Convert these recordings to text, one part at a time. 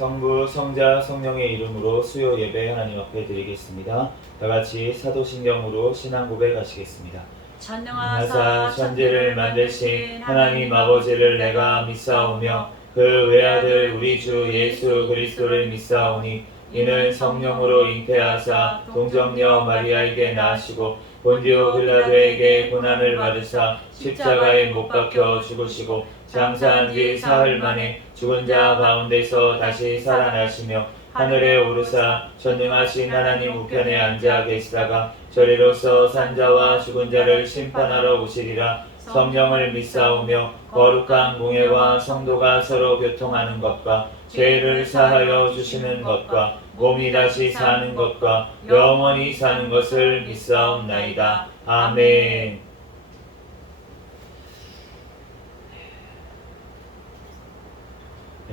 성부, 성자, 성령의 이름으로 수요 예배 하나님 앞에 드리겠습니다. 다같이 사도신경으로 신앙 고백하시겠습니다. 전능하사 천지를 만드신 하나님 아버지를 내가 믿사오며 그 외아들 우리 주 예수 그리스도를 믿사오니 이는 성령으로 잉태하사 동정녀 마리아에게 낳으시고 본디오 빌라도에게 고난을 받으사 십자가에 못 박혀 죽으시고 장사한 뒤 사흘 만에 죽은 자 가운데서 다시 살아나시며 하늘에 오르사 전능하신 하나님 우편에 앉아 계시다가 저리로서 산자와 죽은 자를 심판하러 오시리라. 성령을 믿사오며 거룩한 공예와 성도가 서로 교통하는 것과 죄를 사하여 주시는 것과 몸이 다시 사는 것과 영원히 사는 것을 믿사옵나이다. 아멘.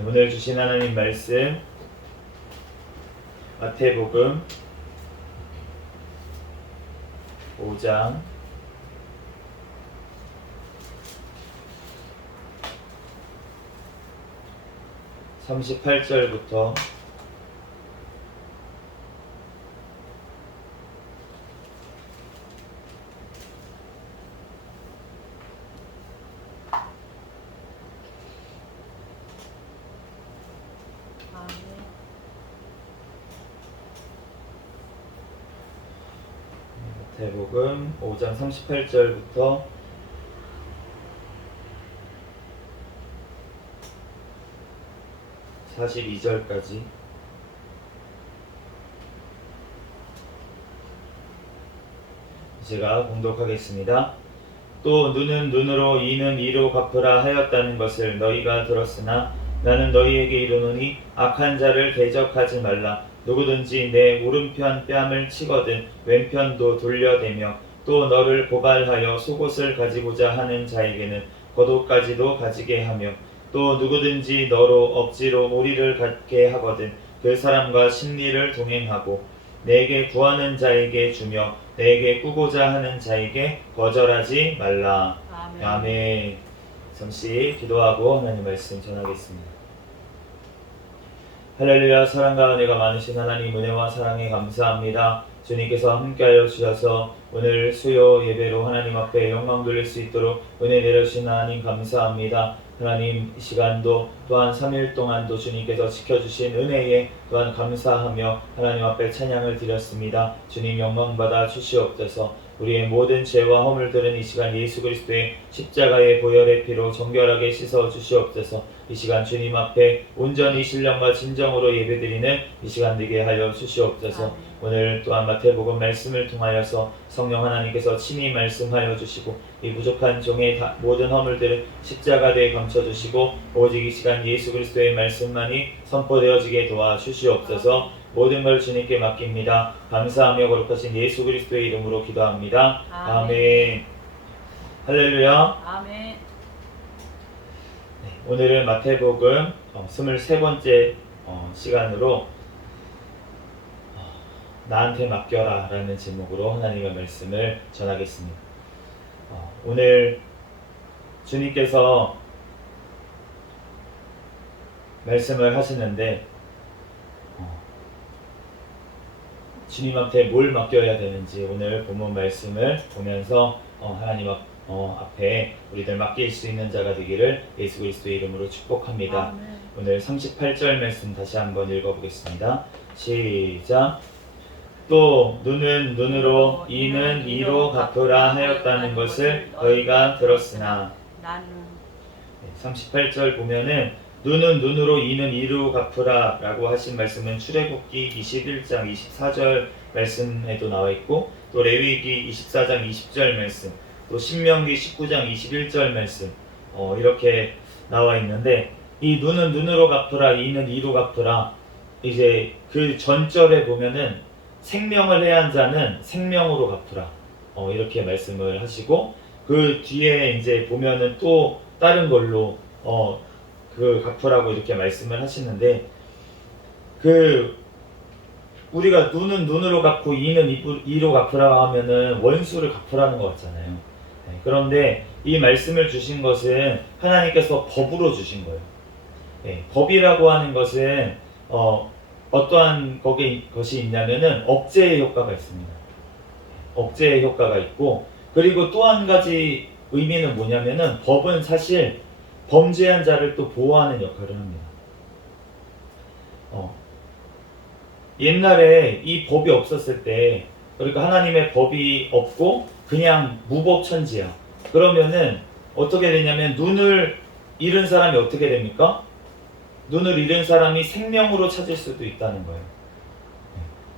오늘 주신 하나님 말씀 마태복음 5장 38절부터 5장 38절부터 42절까지 제가 봉독하겠습니다. 또 눈은 눈으로 이는 이로 갚으라 하였다는 것을 너희가 들었으나 나는 너희에게 이르노니 악한 자를 대적하지 말라. 누구든지 내 오른편 뺨을 치거든 왼편도 돌려대며 또 너를 고발하여 속옷을 가지고자 하는 자에게는 겉옷까지도 가지게 하며 또 누구든지 너로 억지로 오리를 갖게 하거든 그 사람과 심리를 동행하고 내게 구하는 자에게 주며 내게 꾸고자 하는 자에게 거절하지 말라. 아멘. 아멘. 잠시 기도하고 하나님 말씀 전하겠습니다. 할렐루야. 사랑과 은혜가 많으신 하나님 은혜와 사랑에 감사합니다. 주님께서 함께하여 주셔서 오늘 수요 예배로 하나님 앞에 영광 돌릴 수 있도록 은혜 내려주신 하나님 감사합니다. 하나님 이 시간도 또한 3일 동안도 주님께서 지켜주신 은혜에 또한 감사하며 하나님 앞에 찬양을 드렸습니다. 주님 영광받아 주시옵소서. 우리의 모든 죄와 허물들은 이 시간 예수 그리스도의 십자가의 보혈의 피로 정결하게 씻어 주시옵소서. 이 시간 주님 앞에 온전히 신령과 진정으로 예배드리는 이 시간 되게 하여 주시옵소서. 오늘 또한 마태복음 말씀을 통하여서 성령 하나님께서 친히 말씀하여 주시고 이 부족한 종의 모든 허물들을 십자가에 감춰주시고 오직 이 시간 예수 그리스도의 말씀만이 선포되어지게 도와주시옵소서. 모든 걸 주님께 맡깁니다. 감사하며 거룩하신 예수 그리스도의 이름으로 기도합니다. 아멘. 할렐루야. 아멘. 네, 오늘은 마태복음 23번째 시간으로 나한테 맡겨라 라는 제목으로 하나님의 말씀을 전하겠습니다. 오늘 주님께서 말씀을 하시는데 주님한테 뭘 맡겨야 되는지 오늘 본문 말씀을 보면서 하나님 앞에 우리들 맡길 수 있는 자가 되기를 예수 그리스도의 이름으로 축복합니다. 아멘. 오늘 38절 말씀 다시 한번 읽어보겠습니다. 시작. 또 눈은 눈으로 이는 이로 갚으라 하였다는 것을 너희가 들었으나 나는 38절 보면은 눈은 눈으로 이는 이로 갚으라 라고 하신 말씀은 출애굽기 21장 24절 말씀에도 나와 있고 또 레위기 24장 20절 말씀 또 신명기 19장 21절 말씀 이렇게 나와 있는데 이 눈은 눈으로 갚으라 이는 이로 갚으라 이제 그 전절에 보면은 생명을 해한 자는 생명으로 갚으라 이렇게 말씀을 하시고 그 뒤에 이제 보면은 또 다른 걸로 그 갚으라고 이렇게 말씀을 하시는데 그 우리가 눈은 눈으로 갚고 이는 이로 갚으라 하면은 원수를 갚으라는 것 같잖아요. 네, 그런데 이 말씀을 주신 것은 하나님께서 법으로 주신 거예요. 네, 법이라고 하는 것은 어떠한 것이 있냐면은 억제의 효과가 있습니다. 억제의 효과가 있고, 그리고 또 한 가지 의미는 뭐냐면은 법은 사실 범죄한 자를 또 보호하는 역할을 합니다. 옛날에 이 법이 없었을 때, 그러니까 하나님의 법이 없고 그냥 무법천지야. 그러면은 어떻게 되냐면 눈을 잃은 사람이 어떻게 됩니까? 눈을 잃은 사람이 생명으로 찾을 수도 있다는 거예요.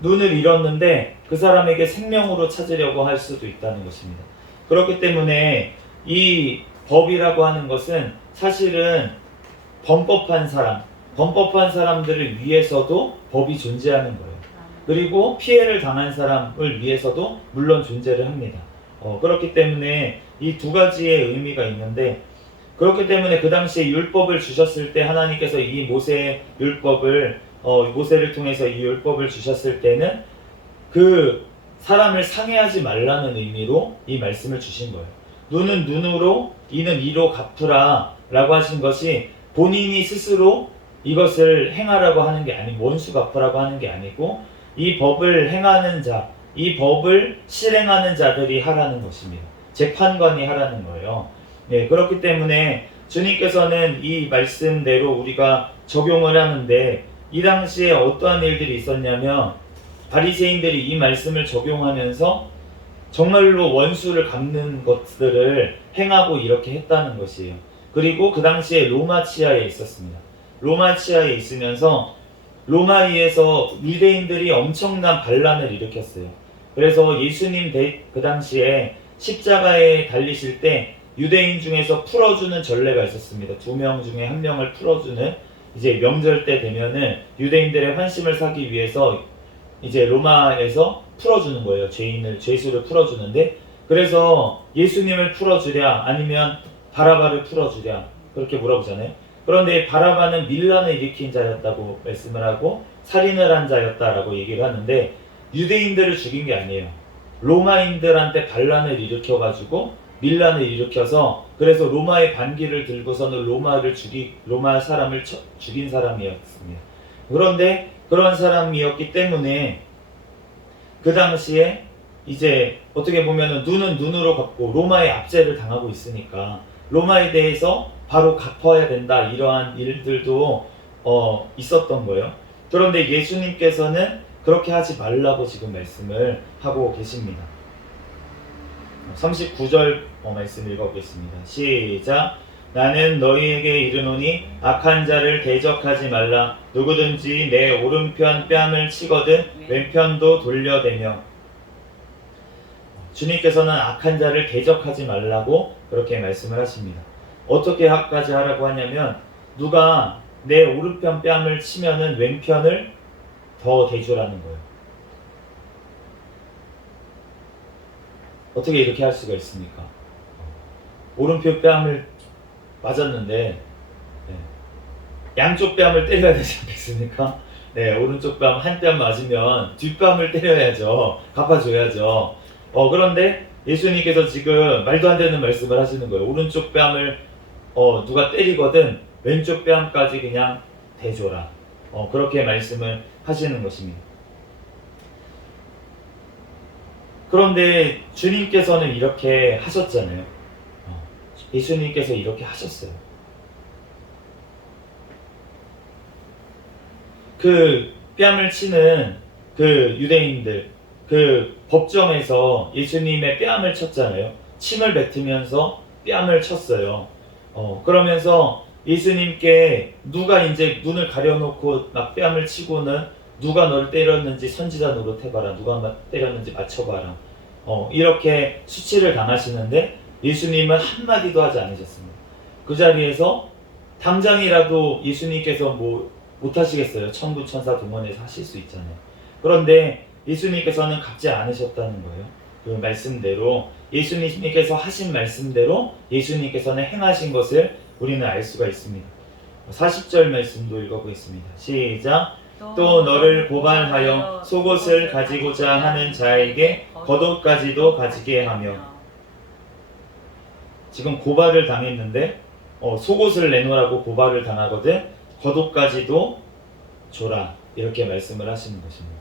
눈을 잃었는데 그 사람에게 생명으로 찾으려고 할 수도 있다는 것입니다. 그렇기 때문에 이 법이라고 하는 것은 사실은 범법한 사람들을 위해서도 법이 존재하는 거예요. 그리고 피해를 당한 사람을 위해서도 물론 존재를 합니다. 그렇기 때문에 이 두 가지의 의미가 있는데, 그렇기 때문에 그 당시에 율법을 주셨을 때 하나님께서 이 모세의 율법을 모세를 통해서 이 율법을 주셨을 때는 그 사람을 상해하지 말라는 의미로 이 말씀을 주신 거예요. 눈은 눈으로 이는 이로 갚으라 라고 하신 것이 본인이 스스로 이것을 행하라고 하는 게 아니고, 원수 갚으라고 하는 게 아니고, 이 법을 행하는 자, 이 법을 실행하는 자들이 하라는 것입니다. 재판관이 하라는 거예요. 네, 그렇기 때문에 주님께서는 이 말씀대로 우리가 적용을 하는데, 이 당시에 어떠한 일들이 있었냐면 바리새인들이 이 말씀을 적용하면서 정말로 원수를 갚는 것들을 행하고 이렇게 했다는 것이에요. 그리고 그 당시에 로마 치하에 있었습니다. 로마 치하에 있으면서 로마에서 유대인들이 엄청난 반란을 일으켰어요. 그래서 예수님 그 당시에 십자가에 달리실 때 유대인 중에서 풀어주는 전례가 있었습니다. 2명 중에 1명을 풀어주는, 이제 명절 때 되면은 유대인들의 환심을 사기 위해서 이제 로마에서 풀어주는 거예요. 죄수를 풀어주는데, 그래서 예수님을 풀어주랴 아니면 바라바를 풀어주랴 그렇게 물어보잖아요. 그런데 바라바는 밀란을 일으킨 자였다고 말씀을 하고 살인을 한 자였다라고 얘기를 하는데, 유대인들을 죽인 게 아니에요. 로마인들한테 반란을 일으켜가지고 밀란을 일으켜서, 그래서 로마의 반기를 들고서는 로마 사람을 죽인 사람이었습니다. 그런데 그런 사람이었기 때문에 그 당시에 이제 어떻게 보면은 눈은 눈으로 갚고 로마의 압제를 당하고 있으니까 로마에 대해서 바로 갚아야 된다, 이러한 일들도 있었던 거예요. 그런데 예수님께서는 그렇게 하지 말라고 지금 말씀을 하고 계십니다. 39절 말씀 읽어보겠습니다. 시작. 나는 너희에게 이르노니 악한 자를 대적하지 말라. 누구든지 내 오른편 뺨을 치거든 왼편도 돌려대며. 주님께서는 악한 자를 대적하지 말라고 그렇게 말씀을 하십니다. 어떻게까지 하라고 하냐면, 누가 내 오른편 뺨을 치면은 왼편을 더 대주라는 거예요. 어떻게 이렇게 할 수가 있습니까? 오른편 뺨을 맞았는데 양쪽 뺨을 때려야 되지 않겠습니까? 네, 오른쪽 뺨 한 뺨 맞으면 뒷뺨을 때려야죠. 갚아줘야죠. 그런데 예수님께서 지금 말도 안 되는 말씀을 하시는 거예요. 오른쪽 뺨을 누가 때리거든 왼쪽 뺨까지 그냥 대줘라. 그렇게 말씀을 하시는 것입니다. 그런데 주님께서는 이렇게 하셨잖아요. 예수님께서 이렇게 하셨어요. 그 뺨을 치는 그 유대인들, 그 법정에서 예수님의 뺨을 쳤잖아요. 침을 뱉으면서 뺨을 쳤어요. 그러면서 예수님께 누가 이제 눈을 가려놓고 막 뺨을 치고는 누가 널 때렸는지 선지자 노릇해봐라, 누가 때렸는지 맞춰봐라, 이렇게 수치를 당하시는데 예수님은 한마디도 하지 않으셨습니다. 그 자리에서 당장이라도 예수님께서 못하시겠어요. 천부 천사 동원해서 하실 수 있잖아요. 그런데 예수님께서는 갚지 않으셨다는 거예요. 그 말씀대로, 예수님께서 하신 말씀대로 예수님께서는 행하신 것을 우리는 알 수가 있습니다. 40절 말씀도 읽어보겠습니다. 시작. 또 너를 고발하여 속옷을 가지고자 하는 자에게 겉옷까지도 가지게 하며. 지금 고발을 당했는데 속옷을 내놓으라고 고발을 당하거든 겉옷까지도 줘라 이렇게 말씀을 하시는 것입니다.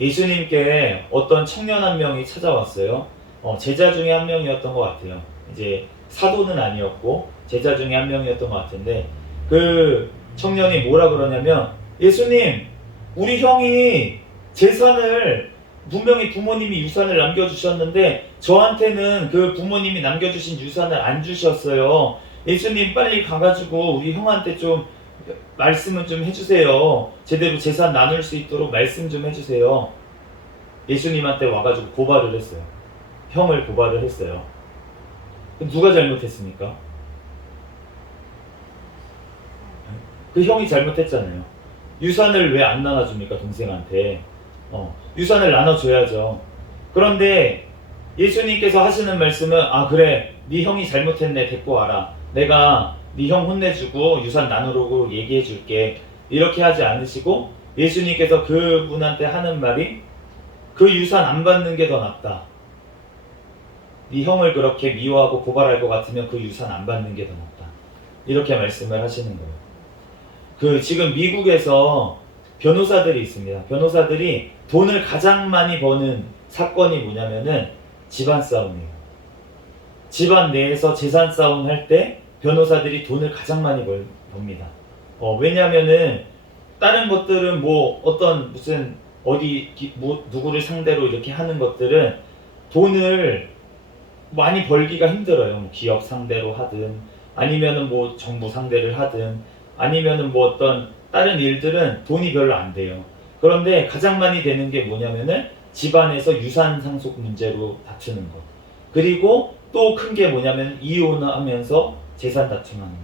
예수님께 어떤 청년 한 명이 찾아왔어요. 제자 중에 한 명이었던 것 같아요. 이제 사도는 아니었고 제자 중에 한 명이었던 것 같은데 그 청년이 뭐라 그러냐면 예수님, 우리 형이 재산을 분명히 부모님이 유산을 남겨주셨는데 저한테는 그 부모님이 남겨주신 유산을 안 주셨어요. 예수님 빨리 가가지고 우리 형한테 좀 말씀을 좀 해주세요. 제대로 재산 나눌 수 있도록 말씀 좀 해주세요. 예수님한테 와가지고 고발을 했어요. 형을 고발을 했어요. 누가 잘못했습니까? 그 형이 잘못했잖아요. 유산을 왜 안 나눠줍니까? 동생한테. 유산을 나눠줘야죠. 그런데 예수님께서 하시는 말씀은 그래, 네 형이 잘못했네, 데리고 와라. 내가 네 형 혼내주고 유산 나누라고 얘기해줄게. 이렇게 하지 않으시고 예수님께서 그분한테 하는 말이 그 유산 안 받는 게 더 낫다. 네 형을 그렇게 미워하고 고발할 것 같으면 그 유산 안 받는 게 더 낫다. 이렇게 말씀을 하시는 거예요. 지금 미국에서 변호사들이 있습니다. 변호사들이 돈을 가장 많이 버는 사건이 뭐냐면은 집안 싸움이에요. 집안 내에서 재산 싸움 할 때 변호사들이 돈을 가장 많이 법니다. 왜냐면은 다른 것들은 누구를 상대로 이렇게 하는 것들은 돈을 많이 벌기가 힘들어요. 기업 상대로 하든 아니면은 정부 상대를 하든 아니면은 어떤 다른 일들은 돈이 별로 안 돼요. 그런데 가장 많이 되는 게 뭐냐면은 집안에서 유산 상속 문제로 다투는 거. 그리고 또 큰 게 뭐냐면 이혼하면서 재산 다툼하는 거.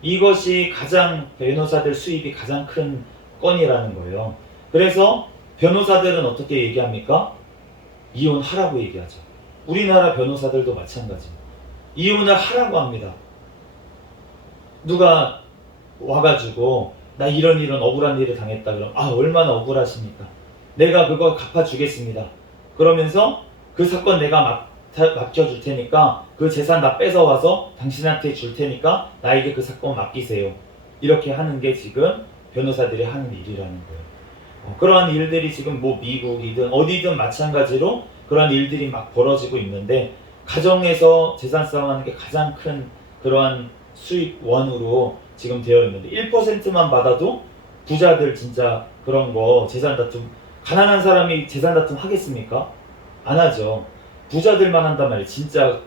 이것이 가장 변호사들 수입이 가장 큰 건이라는 거예요. 그래서 변호사들은 어떻게 얘기합니까? 이혼하라고 얘기하죠. 우리나라 변호사들도 마찬가지입니다. 이혼을 하라고 합니다. 누가 와가지고 나 이런 억울한 일을 당했다 그럼 얼마나 억울하십니까? 내가 그거 갚아주겠습니다. 그러면서 그 사건 내가 맡겨줄 테니까 그 재산 다 뺏어와서 당신한테 줄 테니까 나에게 그 사건 맡기세요. 이렇게 하는 게 지금 변호사들이 하는 일이라는 거예요. 그러한 일들이 지금 미국이든 어디든 마찬가지로 그러한 일들이 막 벌어지고 있는데 가정에서 재산 싸움하는 게 가장 큰 그러한 수입원으로 지금 되어 있는데 1%만 받아도 부자들 진짜 그런 거 재산 다툼 가난한 사람이 재산 다툼 하겠습니까? 안 하죠. 부자들만 한단 말이에요. 진짜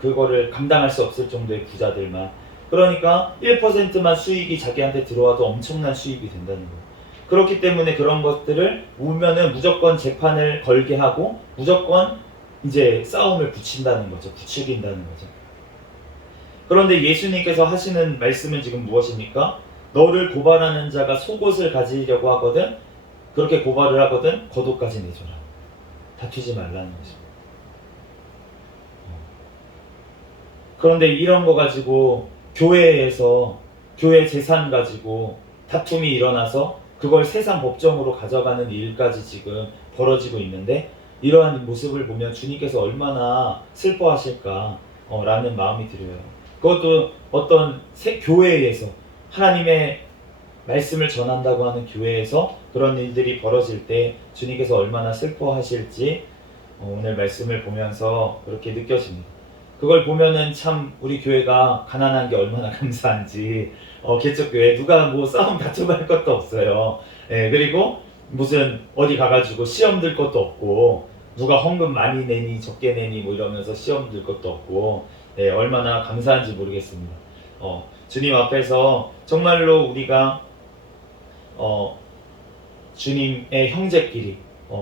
그거를 감당할 수 없을 정도의 부자들만. 그러니까 1%만 수익이 자기한테 들어와도 엄청난 수익이 된다는 거예요. 그렇기 때문에 그런 것들을 오면은 무조건 재판을 걸게 하고 무조건 이제 싸움을 붙인다는 거죠. 부추긴다는 거죠. 그런데 예수님께서 하시는 말씀은 지금 무엇입니까? 너를 고발하는 자가 속옷을 가지려고 하거든 그렇게 고발을 하거든 겉옷까지 내줘라. 다투지 말라는 것입니다. 그런데 이런 거 가지고 교회에서 교회 재산 가지고 다툼이 일어나서 그걸 세상 법정으로 가져가는 일까지 지금 벌어지고 있는데 이러한 모습을 보면 주님께서 얼마나 슬퍼하실까 라는 마음이 들어요. 그것도 어떤 교회에서 하나님의 말씀을 전한다고 하는 교회에서 그런 일들이 벌어질 때 주님께서 얼마나 슬퍼하실지 오늘 말씀을 보면서 그렇게 느껴집니다. 그걸 보면은 참 우리 교회가 가난한 게 얼마나 감사한지 개척교회 누가 싸움 다툼할 것도 없어요. 그리고 무슨 어디 가가지고 시험 들 것도 없고 누가 헌금 많이 내니 적게 내니 이러면서 시험 들 것도 없고 얼마나 감사한지 모르겠습니다. 주님 앞에서 정말로 우리가 주님의 형제끼리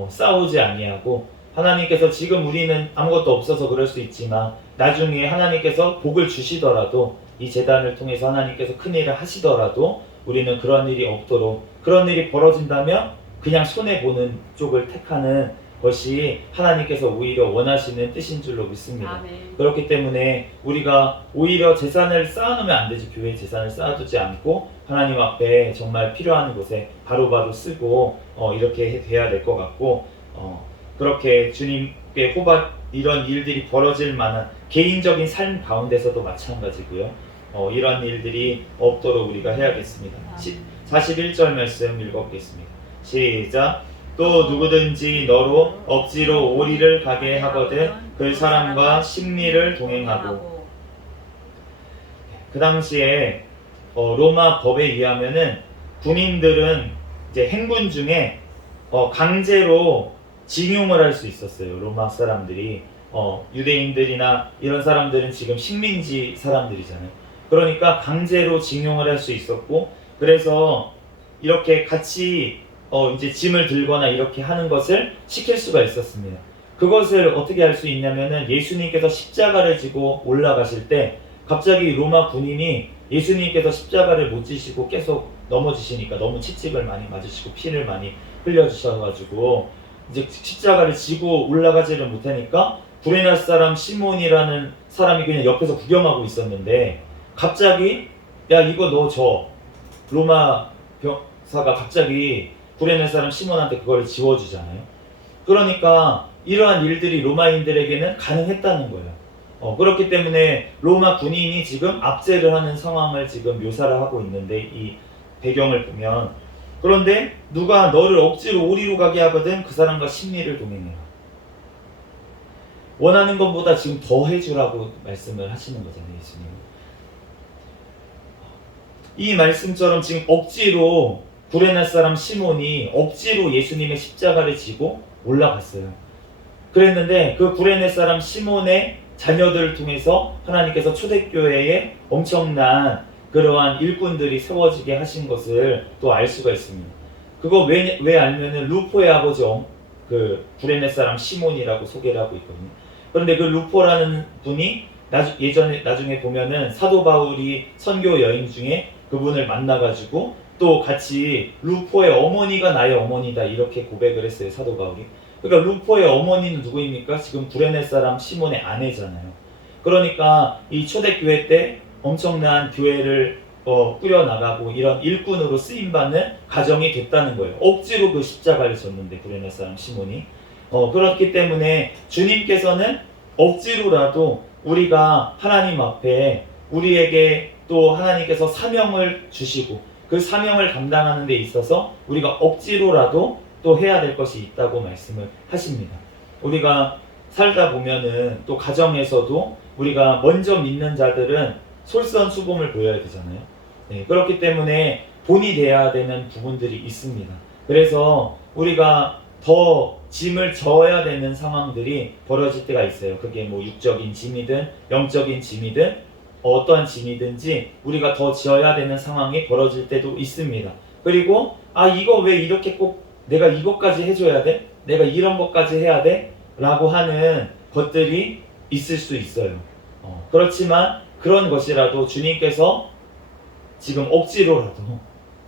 싸우지 아니하고 하나님께서 지금 우리는 아무것도 없어서 그럴 수 있지만 나중에 하나님께서 복을 주시더라도 이 제단을 통해서 하나님께서 큰 일을 하시더라도 우리는 그런 일이 없도록 그런 일이 벌어진다면 그냥 손해보는 쪽을 택하는 것이 하나님께서 오히려 원하시는 뜻인 줄로 믿습니다. 아멘. 그렇기 때문에 우리가 오히려 재산을 쌓아놓으면 안 되지. 교회 재산을 쌓아두지 않고 하나님 앞에 정말 필요한 곳에 바로바로 쓰고 이렇게 돼야 될 것 같고 그렇게 주님께 이런 일들이 벌어질 만한 개인적인 삶 가운데서도 마찬가지고요. 이런 일들이 없도록 우리가 해야겠습니다. 41절 말씀 읽어보겠습니다. 시작. 또 누구든지 너로 억지로 오리를 가게 하거든 그 사람과 심리를 동행하고. 그 당시에 로마 법에 의하면은 군인들은 이제 행군 중에 강제로 징용을 할 수 있었어요. 로마 사람들이 유대인들이나 이런 사람들은 지금 식민지 사람들이잖아요. 그러니까 강제로 징용을 할 수 있었고, 그래서 이렇게 같이 이제 짐을 들거나 이렇게 하는 것을 시킬 수가 있었습니다. 그것을 어떻게 할 수 있냐면은 예수님께서 십자가를 지고 올라가실 때 갑자기 로마 군인이 예수님께서 십자가를 못 지시고 계속 넘어지시니까 너무 채찍을 많이 맞으시고 피를 많이 흘려주셔가지고 이제 십자가를 지고 올라가지를 못하니까 구레네 사람 시몬이라는 사람이 그냥 옆에서 구경하고 있었는데 갑자기 야 이거 너 줘. 로마 병사가 갑자기 구레네 사람 시몬한테 그거를 지워주잖아요. 그러니까 이러한 일들이 로마인들에게는 가능했다는 거예요. 그렇기 때문에 로마 군인이 지금 압제를 하는 상황을 지금 묘사를 하고 있는데 이 배경을 보면, 그런데 누가 너를 억지로 오리로 가게 하거든 그 사람과 심리를 동행해라. 원하는 것보다 지금 더 해주라고 말씀을 하시는 거잖아요, 예수님. 이 말씀처럼 지금 억지로 구레네 사람 시몬이 억지로 예수님의 십자가를 지고 올라갔어요. 그랬는데 그 구레네 사람 시몬의 자녀들을 통해서 하나님께서 초대교회에 엄청난 그러한 일꾼들이 세워지게 하신 것을 또 알 수가 있습니다. 그거 왜 알면은 루포의 아버지 그 구레네 사람 시몬이라고 소개를 하고 있거든요. 그런데 그 루포라는 분이 나중에 보면은 사도 바울이 선교 여행 중에 그분을 만나가지고 또 같이 루포의 어머니가 나의 어머니다 이렇게 고백을 했어요, 사도 바울이. 그러니까 루포의 어머니는 누구입니까? 지금 구레네 사람 시몬의 아내잖아요. 그러니까 이 초대교회 때 엄청난 교회를 꾸려나가고 이런 일꾼으로 쓰임받는 가정이 됐다는 거예요. 억지로 그 십자가를 졌는데 구레네 사람 시몬이. 그렇기 때문에 주님께서는 억지로라도 우리가 하나님 앞에 우리에게 또 하나님께서 사명을 주시고 그 사명을 감당하는 데 있어서 우리가 억지로라도 또 해야 될 것이 있다고 말씀을 하십니다. 우리가 살다 보면은 또 가정에서도 우리가 먼저 믿는 자들은 솔선수범을 보여야 되잖아요. 네, 그렇기 때문에 본이 돼야 되는 부분들이 있습니다. 그래서 우리가 더 짐을 져야 되는 상황들이 벌어질 때가 있어요. 그게 뭐 육적인 짐이든 영적인 짐이든 어떠한 짐이든지 우리가 더 지어야 되는 상황이 벌어질 때도 있습니다. 그리고 이거 왜 이렇게 꼭 내가 이것까지 해줘야 돼? 내가 이런 것까지 해야 돼? 라고 하는 것들이 있을 수 있어요. 그렇지만 그런 것이라도 주님께서 지금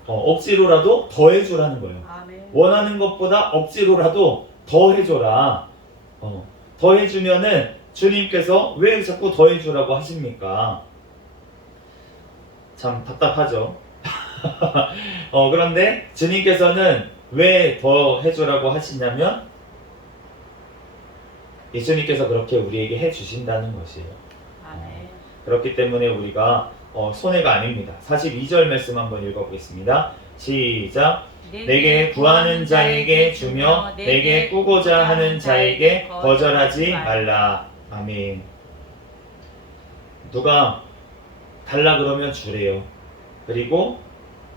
억지로라도 더 해주라는 거예요. 아멘. 원하는 것보다 억지로라도 더 해줘라. 더 해주면은 주님께서 왜 자꾸 더 해주라고 하십니까? 참 답답하죠. 그런데 주님께서는 왜 더 해주라고 하시냐면 예수님께서 그렇게 우리에게 해주신다는 것이에요. 아멘. 그렇기 때문에 우리가 손해가 아닙니다. 42절 말씀 한번 읽어보겠습니다. 시작. 내게 구하는 자에게 주며 내게 꾸고자 하는 자에게 거절하지 말라. 아멘. 누가 달라 그러면 주래요. 그리고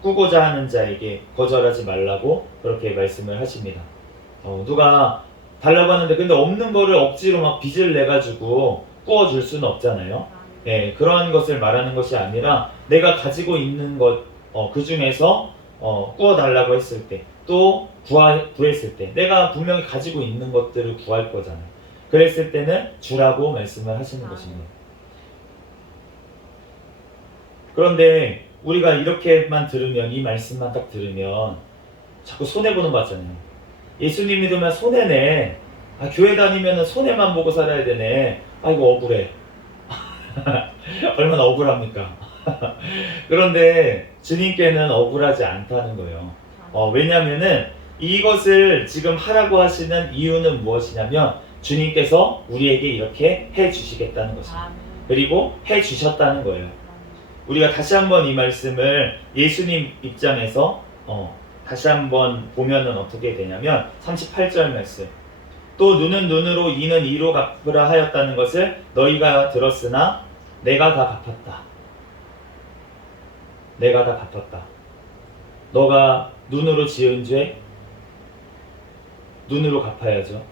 꾸고자 하는 자에게 거절하지 말라고 그렇게 말씀을 하십니다. 누가 달라고 하는데 근데 없는 거를 억지로 막 빚을 내가지고 꾸어줄 수는 없잖아요. 예, 그런 것을 말하는 것이 아니라 내가 가지고 있는 것 그 중에서 꾸어달라고 했을 때 또 구했을 때 내가 분명히 가지고 있는 것들을 구할 거잖아요. 그랬을 때는 주라고 말씀을 하시는 것입니다. 그런데 우리가 이렇게만 들으면 이 말씀만 딱 들으면 자꾸 손해보는 것 같잖아요. 예수님 믿으면 손해네. 교회 다니면 손해만 보고 살아야 되네. 이거 억울해. 얼마나 억울합니까? 그런데 주님께는 억울하지 않다는 거예요. 왜냐면은 이것을 지금 하라고 하시는 이유는 무엇이냐면 주님께서 우리에게 이렇게 해 주시겠다는 것입니다. 그리고 해 주셨다는 거예요. 우리가 다시 한번 이 말씀을 예수님 입장에서 다시 한번 보면은 어떻게 되냐면 38절 말씀. 또 눈은 눈으로 이는 이로 갚으라 하였다는 것을 너희가 들었으나 내가 다 갚았다. 내가 다 갚았다. 너가 눈으로 지은 죄 눈으로 갚아야죠.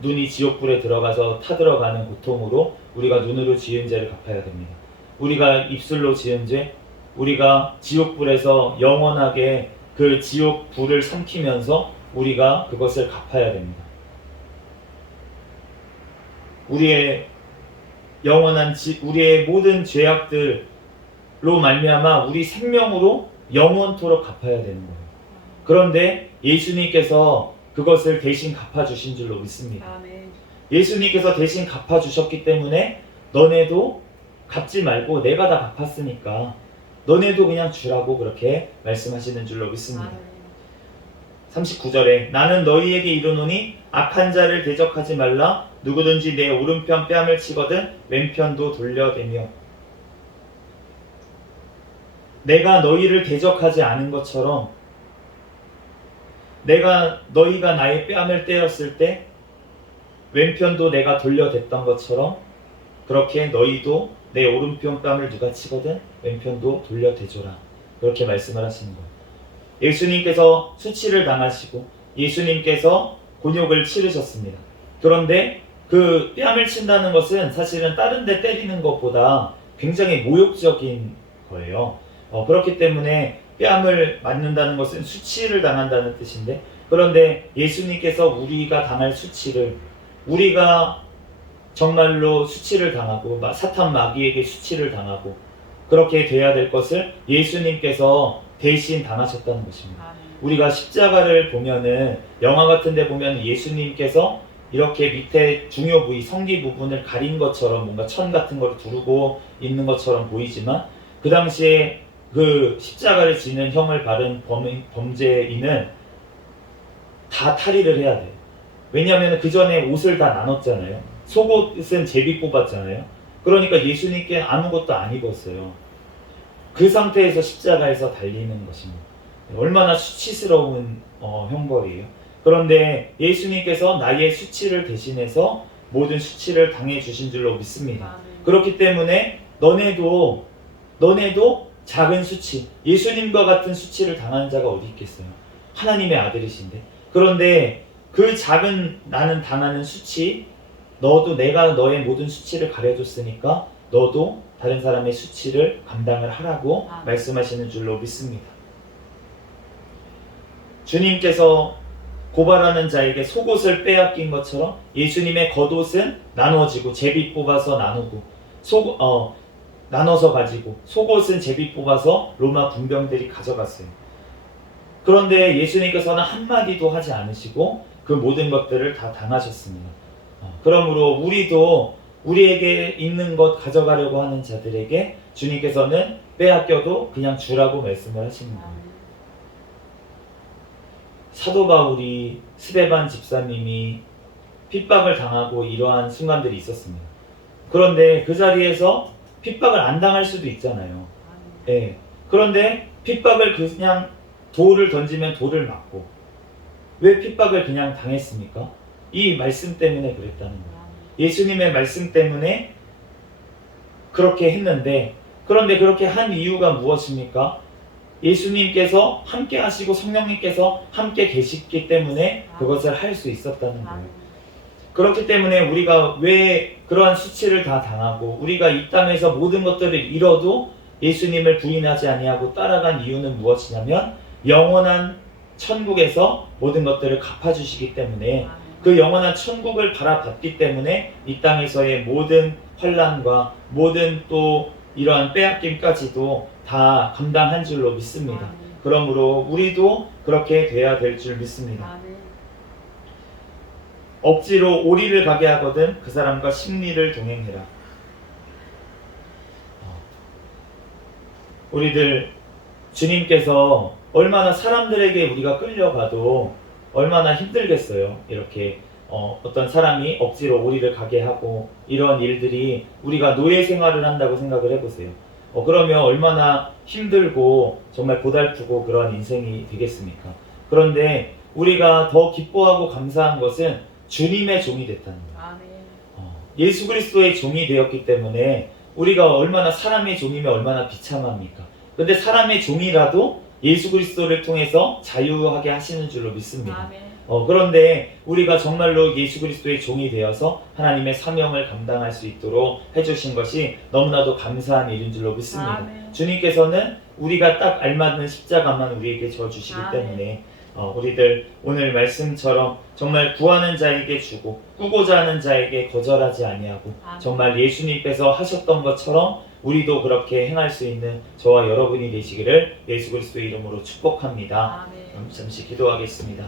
눈이 지옥불에 들어가서 타들어가는 고통으로 우리가 눈으로 지은 죄를 갚아야 됩니다. 우리가 입술로 지은 죄, 우리가 지옥불에서 영원하게 그 지옥불을 삼키면서 우리가 그것을 갚아야 됩니다. 우리의 영원한 우리의 모든 죄악들로 말미암아 우리 생명으로 영원토록 갚아야 되는 거예요. 그런데 예수님께서 그것을 대신 갚아주신 줄로 믿습니다. 아멘. 예수님께서 대신 갚아주셨기 때문에 너네도 갚지 말고 내가 다 갚았으니까 너네도 그냥 주라고 그렇게 말씀하시는 줄로 믿습니다. 아멘. 39절에 나는 너희에게 이르노니 악한 자를 대적하지 말라. 누구든지 내 오른편 뺨을 치거든 왼편도 돌려대며. 내가 너희를 대적하지 않은 것처럼 너희가 나의 뺨을 때렸을 때 왼편도 내가 돌려댔던 것처럼 그렇게 너희도 내 오른편 뺨을 누가 치거든 왼편도 돌려대줘라. 그렇게 말씀을 하시는 거예요. 예수님께서 수치를 당하시고 예수님께서 곤욕을 치르셨습니다. 그런데 그 뺨을 친다는 것은 사실은 다른 데 때리는 것보다 굉장히 모욕적인 거예요. 그렇기 때문에 뺨을 맞는다는 것은 수치를 당한다는 뜻인데, 그런데 예수님께서 우리가 당할 수치를, 우리가 정말로 수치를 당하고 사탄 마귀에게 수치를 당하고 그렇게 돼야 될 것을 예수님께서 대신 당하셨다는 것입니다. 아멘. 우리가 십자가를 보면은 영화 같은 데 보면 예수님께서 이렇게 밑에 중요 부위 성기 부분을 가린 것처럼 뭔가 천 같은 걸 두르고 있는 것처럼 보이지만, 그 당시에 그 십자가를 지는 형을 바른 범죄인은 다 탈의를 해야 돼요. 왜냐하면 그 전에 옷을 다 나눴잖아요. 속옷은 제비 뽑았잖아요. 그러니까 예수님께 아무것도 안 입었어요. 그 상태에서 십자가에서 달리는 것입니다. 얼마나 수치스러운 형벌이에요. 그런데 예수님께서 나의 수치를 대신해서 모든 수치를 당해 주신 줄로 믿습니다. 아멘. 그렇기 때문에 너네도 작은 수치, 예수님과 같은 수치를 당하는 자가 어디 있겠어요? 하나님의 아들이신데. 그런데 그 작은 나는 당하는 수치, 너도 내가 너의 모든 수치를 가려줬으니까 너도 다른 사람의 수치를 감당을 하라고 말씀하시는 줄로 믿습니다. 주님께서 고발하는 자에게 속옷을 빼앗긴 것처럼 예수님의 겉옷은 나눠지고 제비 뽑아서 나누고 나눠서 가지고 속옷은 제비 뽑아서 로마 군병들이 가져갔어요. 그런데 예수님께서는 한마디도 하지 않으시고 그 모든 것들을 다 당하셨습니다. 그러므로 우리도 우리에게 있는 것 가져가려고 하는 자들에게 주님께서는 빼앗겨도 그냥 주라고 말씀을 하십니다. 사도 바울이 스데반 집사님이 핍박을 당하고 이러한 순간들이 있었습니다. 그런데 그 자리에서 핍박을 안 당할 수도 있잖아요. 예. 그런데 핍박을 그냥 돌을 던지면 돌을 맞고, 왜 핍박을 그냥 당했습니까? 이 말씀 때문에 그랬다는 거예요. 예수님의 말씀 때문에 그렇게 했는데, 그런데 그렇게 한 이유가 무엇입니까? 예수님께서 함께 하시고 성령님께서 함께 계시기 때문에 그것을 할 수 있었다는 거예요. 그렇기 때문에 우리가 왜 그러한 수치를 다 당하고 우리가 이 땅에서 모든 것들을 잃어도 예수님을 부인하지 아니하고 따라간 이유는 무엇이냐면, 영원한 천국에서 모든 것들을 갚아주시기 때문에, 그 영원한 천국을 바라봤기 때문에 이 땅에서의 모든 환난과 모든 또 이러한 빼앗김까지도 다 감당한 줄로 믿습니다. 그러므로 우리도 그렇게 돼야 될 줄 믿습니다. 억지로 오리를 가게 하거든 그 사람과 심리를 동행해라. 우리들 주님께서 얼마나 사람들에게 우리가 끌려가도 얼마나 힘들겠어요. 이렇게 어떤 사람이 억지로 오리를 가게 하고 이런 일들이, 우리가 노예 생활을 한다고 생각을 해보세요. 그러면 얼마나 힘들고 정말 고달프고 그런 인생이 되겠습니까? 그런데 우리가 더 기뻐하고 감사한 것은 주님의 종이 됐다는 거예요. 아멘. 예수 그리스도의 종이 되었기 때문에 우리가 얼마나 사람의 종이면 얼마나 비참합니까? 근데 사람의 종이라도 예수 그리스도를 통해서 자유하게 하시는 줄로 믿습니다. 아멘. 그런데 우리가 정말로 예수 그리스도의 종이 되어서 하나님의 사명을 감당할 수 있도록 해주신 것이 너무나도 감사한 일인 줄로 믿습니다. 아멘. 주님께서는 우리가 딱 알맞는 십자가만 우리에게 져주시기 아멘. 때문에 우리들 오늘 말씀처럼 정말 구하는 자에게 주고 꾸고자 하는 자에게 거절하지 아니하고 아멘. 정말 예수님께서 하셨던 것처럼 우리도 그렇게 행할 수 있는 저와 여러분이 되시기를 예수 그리스도의 이름으로 축복합니다. 아멘. 잠시 기도하겠습니다.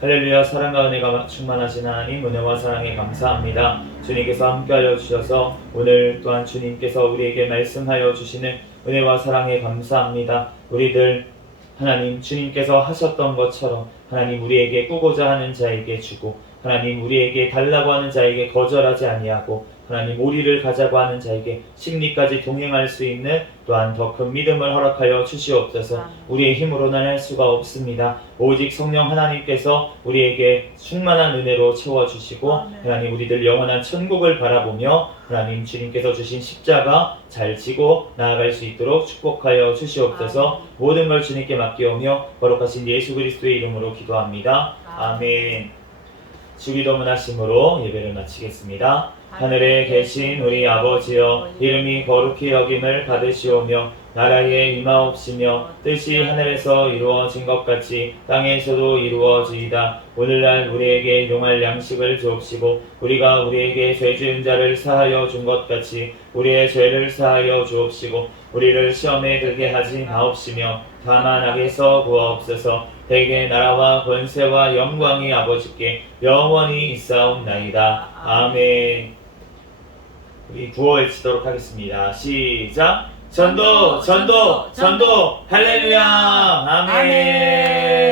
할렐루야. 사랑과 은혜가 충만하신 하나님, 은혜와 사랑에 감사합니다. 주님께서 함께하여 주셔서 오늘 또한 주님께서 우리에게 말씀하여 주시는 은혜와 사랑에 감사합니다. 우리들 하나님 주님께서 하셨던 것처럼 하나님 우리에게 꾸고자 하는 자에게 주고 하나님 우리에게 달라고 하는 자에게 거절하지 아니하고 하나님 우리를 가자고 하는 자에게 승리까지 동행할 수 있는 또한 더 큰 믿음을 허락하여 주시옵소서. 우리의 힘으로는 할 수가 없습니다. 오직 성령 하나님께서 우리에게 충만한 은혜로 채워주시고 하나님 우리들 영원한 천국을 바라보며 하나님 주님께서 주신 십자가 잘 지고 나아갈 수 있도록 축복하여 주시옵소서. 모든 걸 주님께 맡기오며 거룩하신 예수 그리스도의 이름으로 기도합니다. 아멘. 주기도문 하심으로 예배를 마치겠습니다. 하늘에 계신 우리 아버지여, 이름이 거룩히 여김을 받으시오며 나라에 임하옵시며 뜻이 하늘에서 이루어진 것 같이 땅에서도 이루어지이다. 오늘날 우리에게 용할 양식을 주옵시고 우리가 우리에게 죄 지은 자를 사하여 준 것 같이 우리의 죄를 사하여 주옵시고 우리를 시험에 들게 하지 마옵시며 다만 악에서 구하옵소서. 대개 나라와 권세와 영광이 아버지께 영원히 있사옵나이다. 아멘. 우리 구호 외치도록 하겠습니다. 시작. 전도, 전도, 전도, 할렐루야. 아멘.